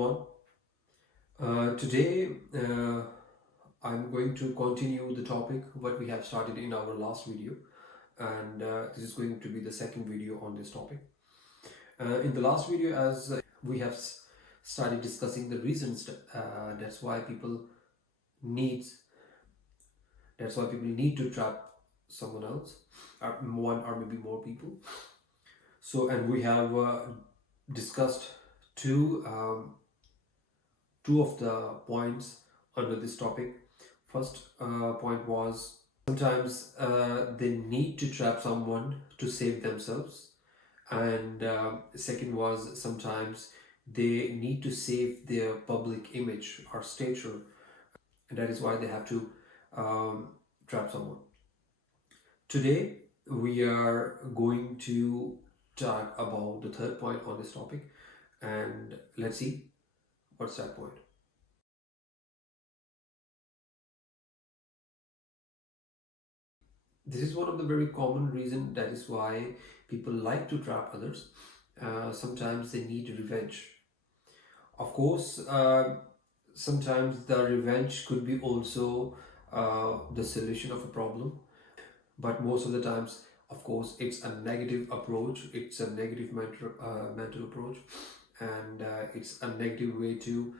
everyone. Today, I'm going to continue the topic what we have started in our last video, and this is going to be the second video on this topic. In the last video, as we have started discussing the reasons that's why people needs that's why people need to trap someone else, or one or maybe more people. So, and we have discussed two. Two of the points under this topic. First point was sometimes they need to trap someone to save themselves, and second was sometimes they need to save their public image or stature, and that is why they have to trap someone. Today we are going to talk about the third point on this topic, and let's see what's that point. This is one of the very common reason that is why people like to trap others. Sometimes they need revenge. Of course, sometimes the revenge could be also the solution of a problem, but most of the times, of course, it's a negative approach. It's a negative mental approach, and it's a negative way to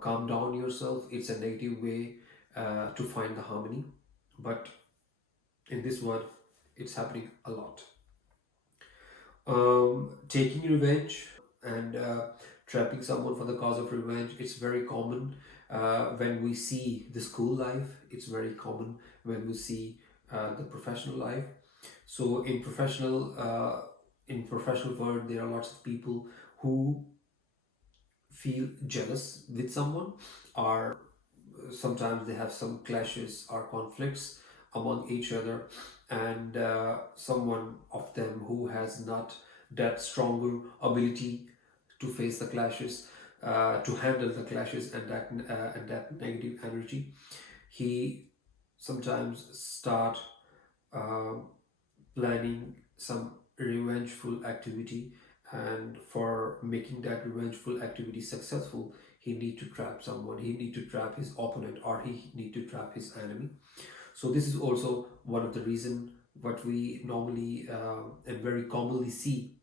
calm down yourself. It's a negative way to find the harmony. But in this world, it's happening a lot. Taking revenge and trapping someone for the cause of revenge, it's very common when we see the school life. It's very common when we see the professional life. So in professional world, there are lots of people who feel jealous with someone, or sometimes they have some clashes or conflicts among each other, and someone of them who has not that stronger ability to face the clashes, to handle the clashes and that negative energy, he sometimes start uh, planning some revengeful activity, and for making that revengeful activity successful, he need to trap someone, he need to trap his opponent, or he need to trap his enemy. So this is also one of the reason what we normally and very commonly see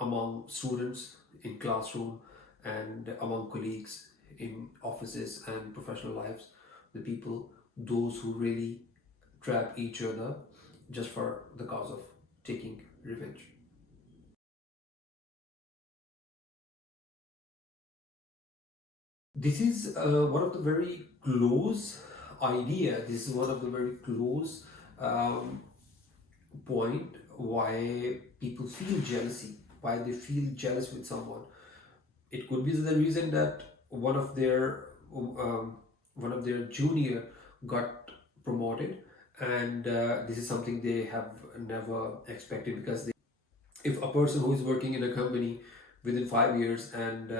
among students in classroom and among colleagues in offices and professional lives. The people, those who really trap each other just for the cause of taking revenge. This is one of the very close idea. This is one of the very close um, point why people feel jealousy, why they feel jealous with someone. It could be the reason that one of their junior got promoted, and this is something they have never expected, because if a person who is working in a company within 5 years, and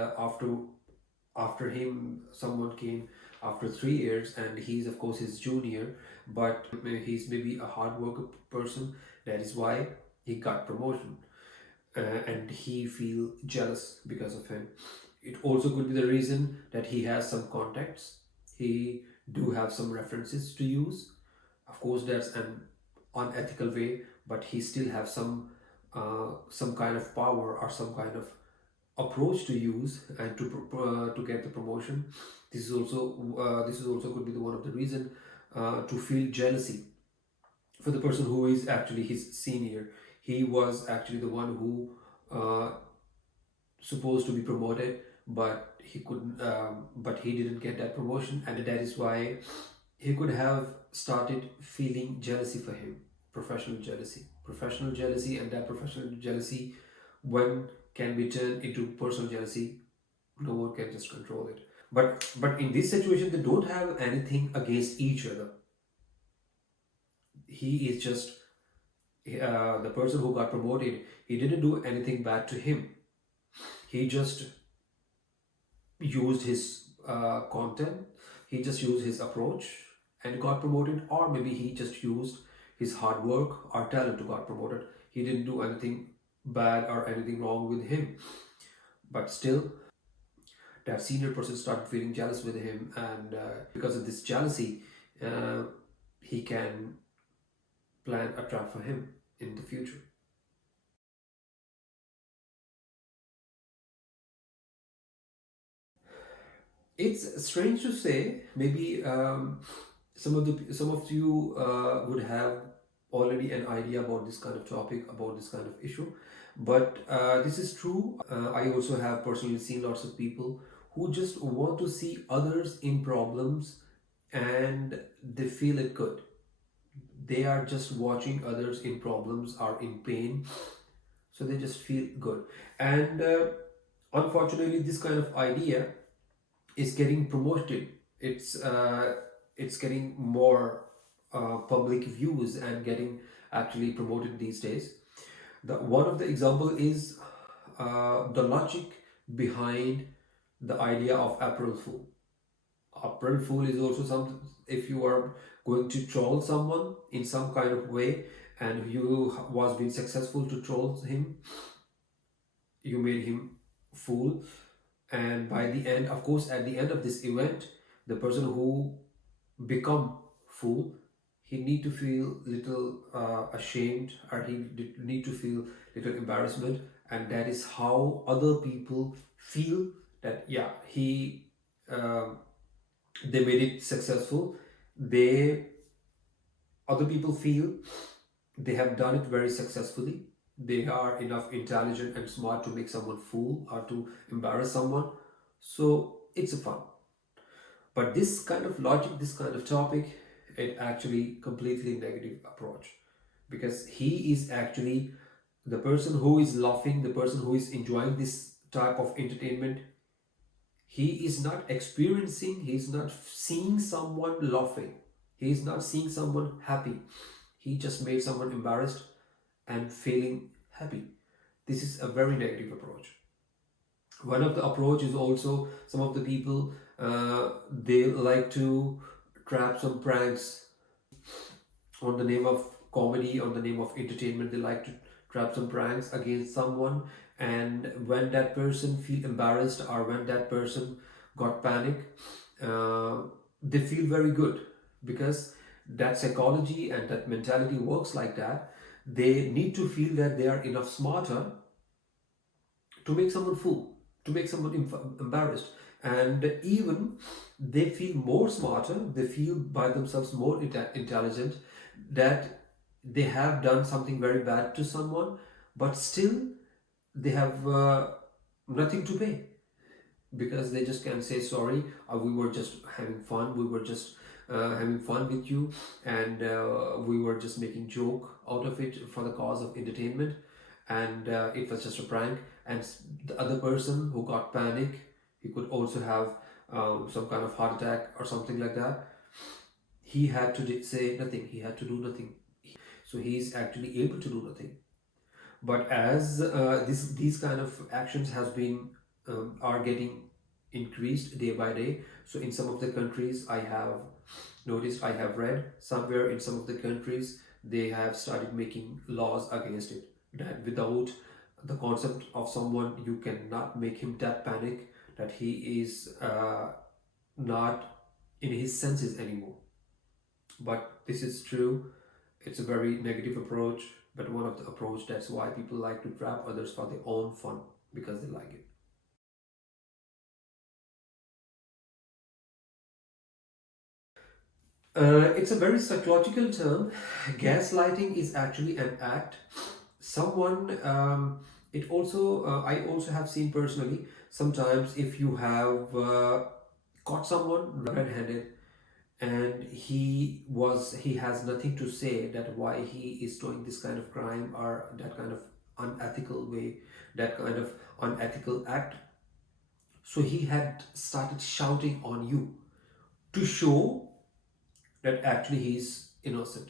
after him someone came after 3 years, and he's of course his junior, but he's maybe a hard worker person, that is why he got promotion, and he feel jealous because of him. It also could be the reason that he has some contacts, he do have some references to use. Of course that's an unethical way, but he still have some kind of power or some kind of approach to use, and to get the promotion. This is also could be the one of the reason to feel jealousy for the person who is actually his senior. He was actually the one who supposed to be promoted, but he couldn't, but he didn't get that promotion, and that is why he could have started feeling jealousy for him. Professional jealousy, and that professional jealousy, when can be turned into personal jealousy, no one can just control it. But in this situation, they don't have anything against each other. He is just the person who got promoted. He didn't do anything bad to him. He just used his content. He just used his approach and got promoted, or maybe he just used his hard work or talent to got promoted. He didn't do anything bad or anything wrong with him, but still that senior person started feeling jealous with him, and because of this jealousy, uh, he can plan a trap for him in the future. It's strange to say. Maybe some of you would have already an idea about this kind of topic, about this kind of issue, but this is true. I also have personally seen lots of people who just want to see others in problems, and they feel it good. They are just watching others in problems, are in pain, so they just feel good. And unfortunately, this kind of idea is getting promoted. It's getting more public views and getting actually promoted these days. The one of the example is the logic behind the idea of April Fool. April Fool is also some, if you are going to troll someone in some kind of way and you was being successful to troll him, you made him fool, and by the end, of course, at the end of this event, the person who become fool, he need to feel little ashamed, or he need to feel little embarrassment, and that is how other people feel that yeah, he they made it successful. They Other people feel they have done it very successfully. They are enough intelligent and smart to make someone fool or to embarrass someone. So it's a fun. But this kind of logic, this kind of topic, it actually completely negative approach, because he is actually the person who is laughing, the person who is enjoying this type of entertainment. He is not experiencing, he is not seeing someone laughing, he is not seeing someone happy. He just made someone embarrassed and feeling happy. This is a very negative approach. One of the approach is also some of the people they like to trap some pranks on the name of comedy, on the name of entertainment. They like to trap some pranks against someone, and when that person feel embarrassed or when that person got panic, uh, they feel very good, because that psychology and that mentality works like that. They need to feel that they are enough smarter to make someone fool, to make someone embarrassed. And even they feel more smarter, they feel by themselves more intelligent, that they have done something very bad to someone, but still they have nothing to pay, because they just can say sorry, we were just having fun, we were just having fun with you, and we were just making joke out of it for the cause of entertainment, and it was just a prank. And the other person who got panic, he could also have some kind of heart attack or something like that. He had to say nothing, he had to do nothing, so he is actually able to do nothing. But as these kind of actions has been are getting increased day by day. So in some of the countries, I have noticed, I have read somewhere in some of the countries, they have started making laws against it, that without the concept of someone, you cannot make him that panic that he is not in his senses anymore. But this is true. It's a very negative approach, but one of the approach. That's why people like to trap others for their own fun, because they like it. It's a very psychological term. Gaslighting is actually an act. Someone, I also have seen personally, sometimes if you have caught someone red-handed, and he has nothing to say that why he is doing this kind of crime or that kind of unethical way, that kind of unethical act. So he had started shouting on you to show that actually he is innocent.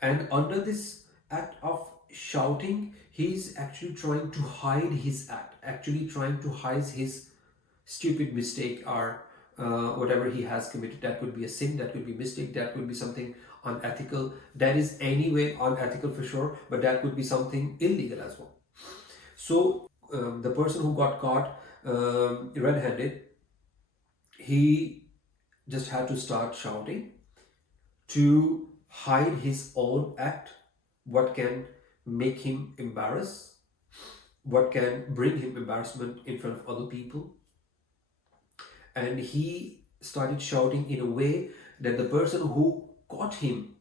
And under this act of shouting, he is actually trying to hide his act, actually trying to hide his stupid mistake, or whatever he has committed. That could be a sin, that could be mistake, that could be something unethical. That is anyway unethical for sure, but that could be something illegal as well. So the person who got caught, red-handed, he just had to start shouting to hide his own act, what can make him embarrassed, what can bring him embarrassment in front of other people. And he started shouting in a way that the person who caught him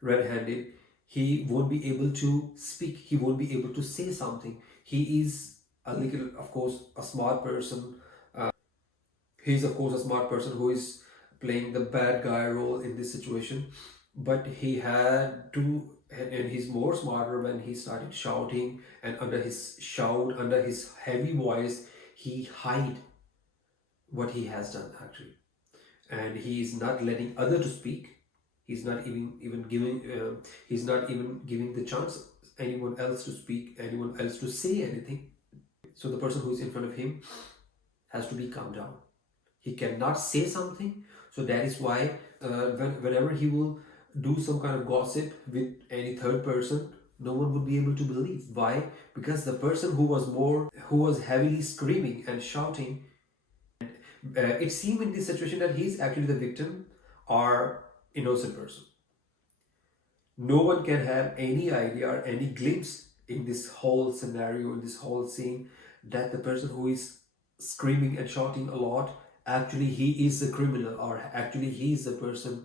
red-handed, he won't be able to speak, he won't be able to say something. He is a little, of course, a smart person. He's of course a smart person who is playing the bad guy role in this situation, but he had to, and he's more smarter when he started shouting, and under his shout, under his heavy voice, he hide what he has done actually. And he is not letting other to speak. He's not even giving he's not even giving the chance anyone else to speak, anyone else to say anything. So the person who is in front of him has to be calmed down. He cannot say something. So that is why whenever he will do some kind of gossip with any third person, no one would be able to believe. Why? Because the person who was heavily screaming and shouting, it seemed in this situation that he's actually the victim or innocent person. No one can have any idea or any glimpse in this whole scenario, in this whole scene, that the person who is screaming and shouting a lot, actually he is a criminal, or actually he is the person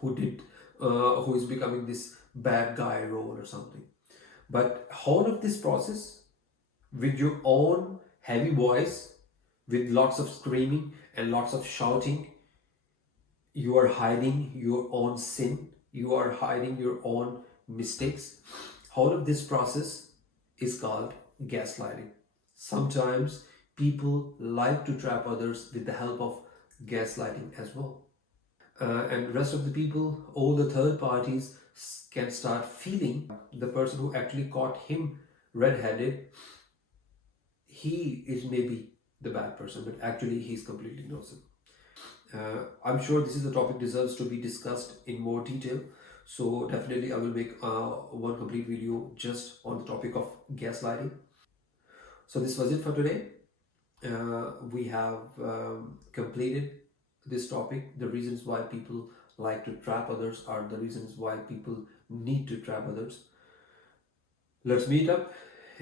who did, who is becoming this bad guy role or something. But all of this process, with your own heavy voice, with lots of screaming and lots of shouting, you are hiding your own sin, you are hiding your own mistakes. All of this process is called gaslighting. Sometimes people like to trap others with the help of gaslighting as well. And rest of the people, all the third parties, can start feeling the person who actually caught him red-handed, he is maybe the bad person, but actually he's completely innocent. I'm sure this is a topic deserves to be discussed in more detail. So definitely I will make one complete video just on the topic of gaslighting. So this was it for today. We have completed this topic. The reasons why people like to trap others are the reasons why people need to trap others. Let's meet up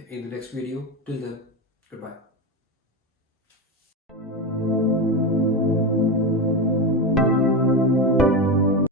in the next video. Till then, goodbye.